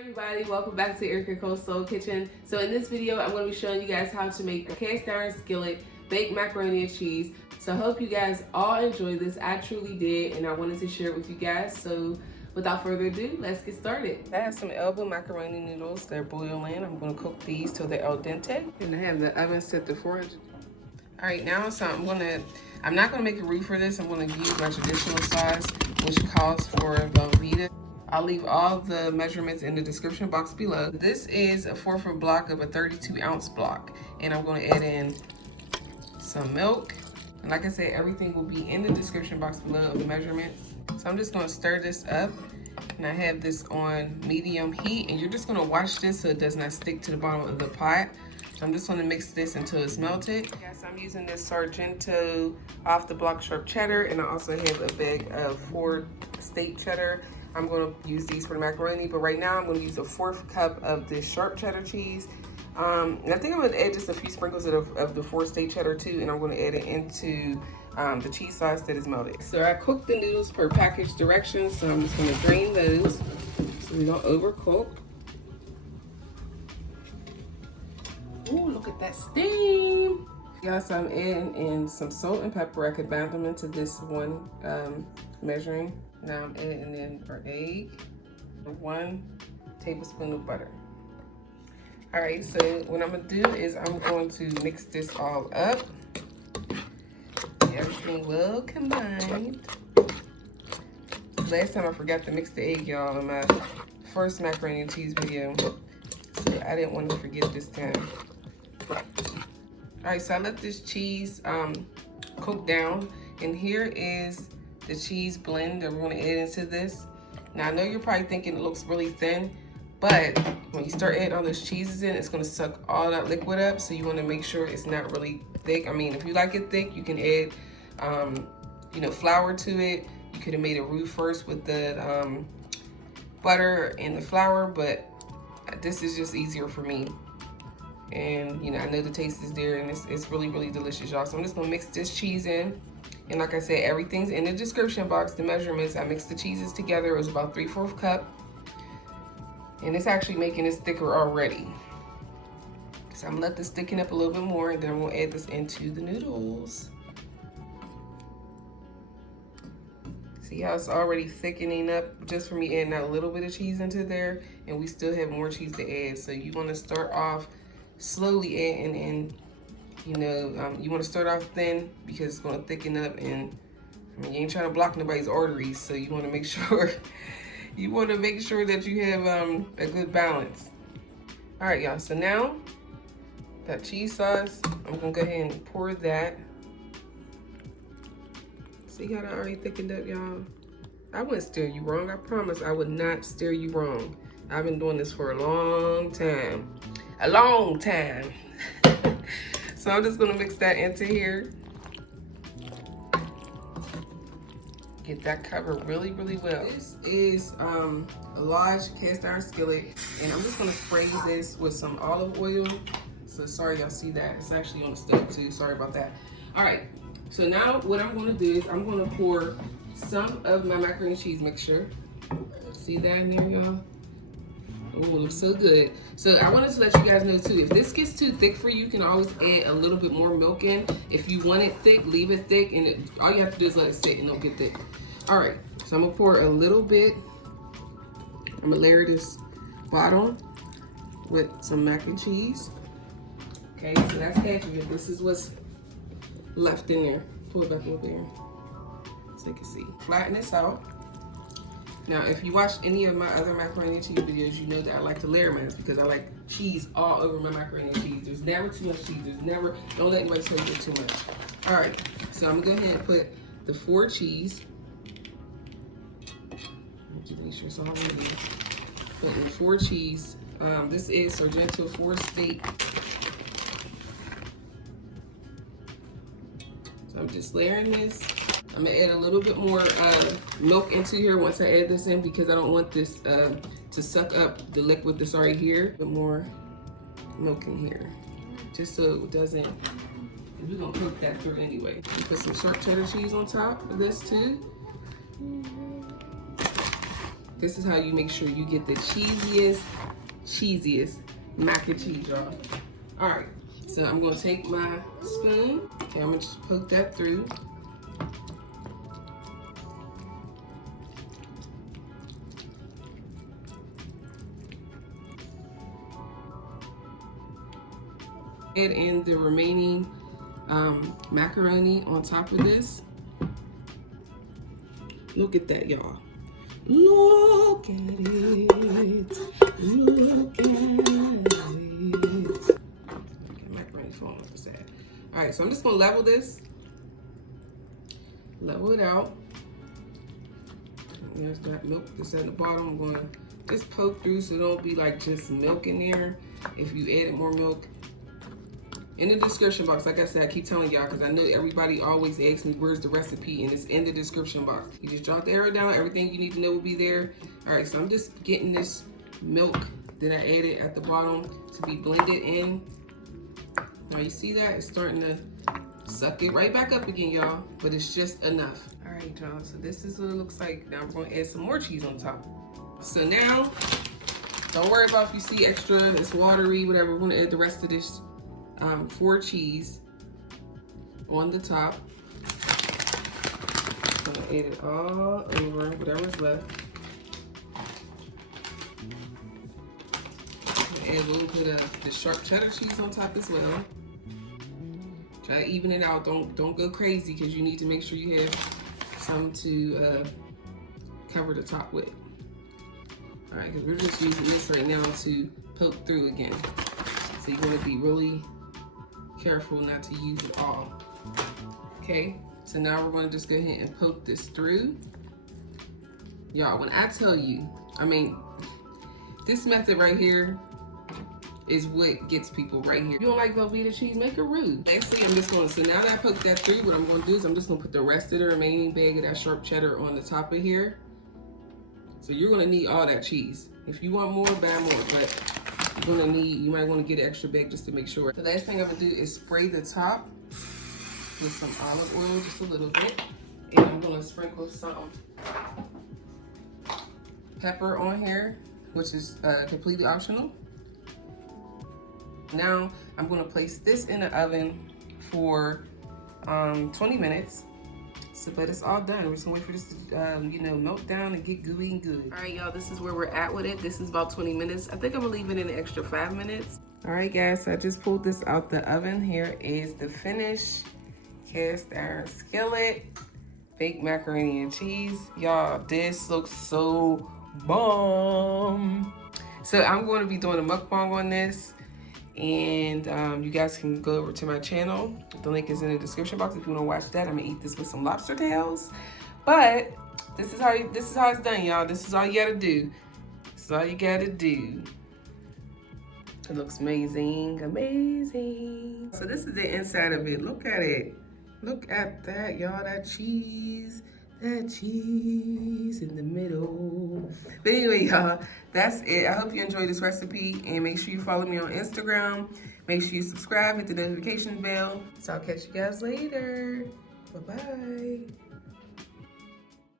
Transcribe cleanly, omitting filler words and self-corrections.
Everybody, welcome back to Erika's Soul Kitchen. So in this video, I'm going to be showing you guys how to make a cast iron skillet baked macaroni and cheese. So I hope you guys all enjoyed this. I truly did, and I wanted to share it with you guys. So without further ado, let's get started. I have some elbow macaroni noodles. They're boiling. I'm going to cook these till they're al dente. And I have the oven set to 400. All right, now so I'm not going to make a roux for this. I'm going to use my traditional sauce, which calls for Velveeta. I'll leave all the measurements in the description box below. This is a 4-foot block of a 32-ounce block, and I'm going to add in some milk. And like I said, everything will be in the description box below of the measurements. So I'm just going to stir this up, and I have this on medium heat, and you're just going to watch this so it does not stick to the bottom of the pot. So I'm just going to mix this until it's melted. Yes, I'm using this Sargento off the block sharp cheddar, and I also have a bag of 4 state cheddar. I'm going to use these for the macaroni, but right now I'm going to use a 1/4 cup of this sharp cheddar cheese. And I think I'm going to add just a few sprinkles of the 4 state cheddar too, and I'm going to add it into the cheese sauce that is melted. So I cooked the noodles per package directions, so I'm just going to drain those so we don't overcook. Ooh, look at that steam. Yes, I'm adding in some salt and pepper. I could bound them into this one measuring. Now I'm adding in our egg, 1 tablespoon of butter. All right, so what I'm gonna do is I'm going to mix this all up. Everything well combined. Last time I forgot to mix the egg, y'all, in my first macaroni and cheese video. So I didn't want to forget this time. All right, so I let this cheese cook down, and here is the cheese blend that we're going to add into this. Now I know you're probably thinking it looks really thin, but when you start adding all those cheeses in, it's going to suck all that liquid up, so you want to make sure it's not really thick. I mean, if you like it thick, you can add you know, flour to it. You could have made a roux first with the butter and the flour, but this is just easier for me. And you know, I know the taste is there, and it's really, really delicious, y'all. So I'm just going to mix this cheese in. And like I said, everything's in the description box, the measurements. I mixed the cheeses together. It was about 3/4 cup. And it's actually making this thicker already. So I'm gonna let this thicken up a little bit more, and then I'm gonna add this into the noodles. See how it's already thickening up just from me adding a little bit of cheese into there, and we still have more cheese to add. So you wanna start off slowly adding in. You know, you want to start off thin because it's going to thicken up, and I mean, you ain't trying to block nobody's arteries, so you want to make sure that you have a good balance. All right, y'all. So now that cheese sauce, I'm gonna go ahead and pour that. See how that already thickened up, y'all? I wouldn't steer you wrong. I promise I would not steer you wrong. I've been doing this for a long time. A long time. So I'm just gonna mix that into here. Get that covered really, really well. This is a large cast iron skillet, and I'm just gonna spray this with some olive oil. So sorry y'all see that. It's actually on the stove too, sorry about that. All right, so now what I'm gonna do is I'm gonna pour some of my macaroni and cheese mixture. See that in there, y'all? Oh, it looks so good. So I wanted to let you guys know too, if this gets too thick for you, you can always add a little bit more milk in. If you want it thick, leave it thick, and all you have to do is let it sit and it'll get thick. All right, so I'm gonna pour a little bit. I'm gonna layer this bottom with some mac and cheese. Okay, so that's half of it. This is what's left in there. Pull it back a little bit here so you can see. Flatten this out. Now, if you watch any of my other macaroni and cheese videos, you know that I like to layer mine because I like cheese all over my macaroni and cheese. There's never too much cheese. There's never, don't let anybody tell you there's too much. All right, so I'm gonna go ahead and put the 4 cheese. Make sure it's all in there. Putting the 4 cheese. This is Sargento 4 state. So I'm just layering this. I'm gonna add a little bit more milk into here once I add this in because I don't want this to suck up the liquid that's already here. A bit more milk in here, just so it doesn't, we're gonna cook that through anyway. Put some sharp cheddar cheese on top of this too. This is how you make sure you get the cheesiest mac and cheese, y'all. All right, so I'm gonna take my spoon. Okay, I'm gonna just poke that through. Add in the remaining macaroni on top of this. Look at that, y'all. Look at it. Look at it. Okay, macaroni's falling off the side. All right, so I'm just gonna level this. Level it out. There's that milk that's at the bottom. I'm gonna just poke through so it don't be like just milk in there. If you added more milk, in the description box, like I said, I keep telling y'all because I know everybody always asks me where's the recipe, and it's in the description box. You just drop the arrow down, everything you need to know will be there. All right, so I'm just getting this milk that I added at the bottom to be blended in. Now you see that? It's starting to suck it right back up again, y'all, but it's just enough. All right, y'all, so this is what it looks like. Now we're gonna add some more cheese on top. So now, don't worry about if you see extra, it's watery, whatever. We're gonna add the rest of this 4 cheese on the top. I'm gonna add it all over, whatever's left. Add a little bit of the sharp cheddar cheese on top as well. Try to even it out. Don't go crazy because you need to make sure you have some to cover the top with. All right, because we're just using this right now to poke through again. So you want to be really careful not to use it all. Okay, so now we're going to just go ahead and poke this through. Y'all, when I tell you, I mean, this method right here is what gets people right here. If you don't like Velveeta cheese, make it rude. Actually, I'm just going to, so now that I poked that through, what I'm going to do is I'm just going to put the rest of the remaining bag of that sharp cheddar on the top of here. So you're going to need all that cheese. If you want more, buy more, but you're gonna need, you might want to get an extra bag just to make sure. The last thing I'm gonna do is spray the top with some olive oil, just a little bit. And I'm gonna sprinkle some pepper on here, which is completely optional. Now I'm gonna place this in the oven for 20 minutes. So, but it's all done. We're just gonna wait for this to, you know, melt down and get gooey and good. All right, y'all, this is where we're at with it. This is about 20 minutes. I think I'm gonna leave it in an extra 5 minutes. All right, guys, so I just pulled this out the oven. Here is the finished cast iron skillet baked macaroni and cheese. Y'all, this looks so bomb. So I'm going to be doing a mukbang on this. And you guys can go over to my channel. The link is in the description box if you want to watch that. I'm gonna eat this with some lobster tails. But this is how it's done, y'all. This is all you gotta do. This is all you gotta do. It looks amazing, amazing. So this is the inside of it. Look at it. Look at that, y'all. That cheese in the middle. But anyway, y'all, that's it. I hope you enjoyed this recipe, and make sure you follow me on Instagram. Make sure you subscribe, hit the notification bell. So I'll catch you guys later. Bye-bye.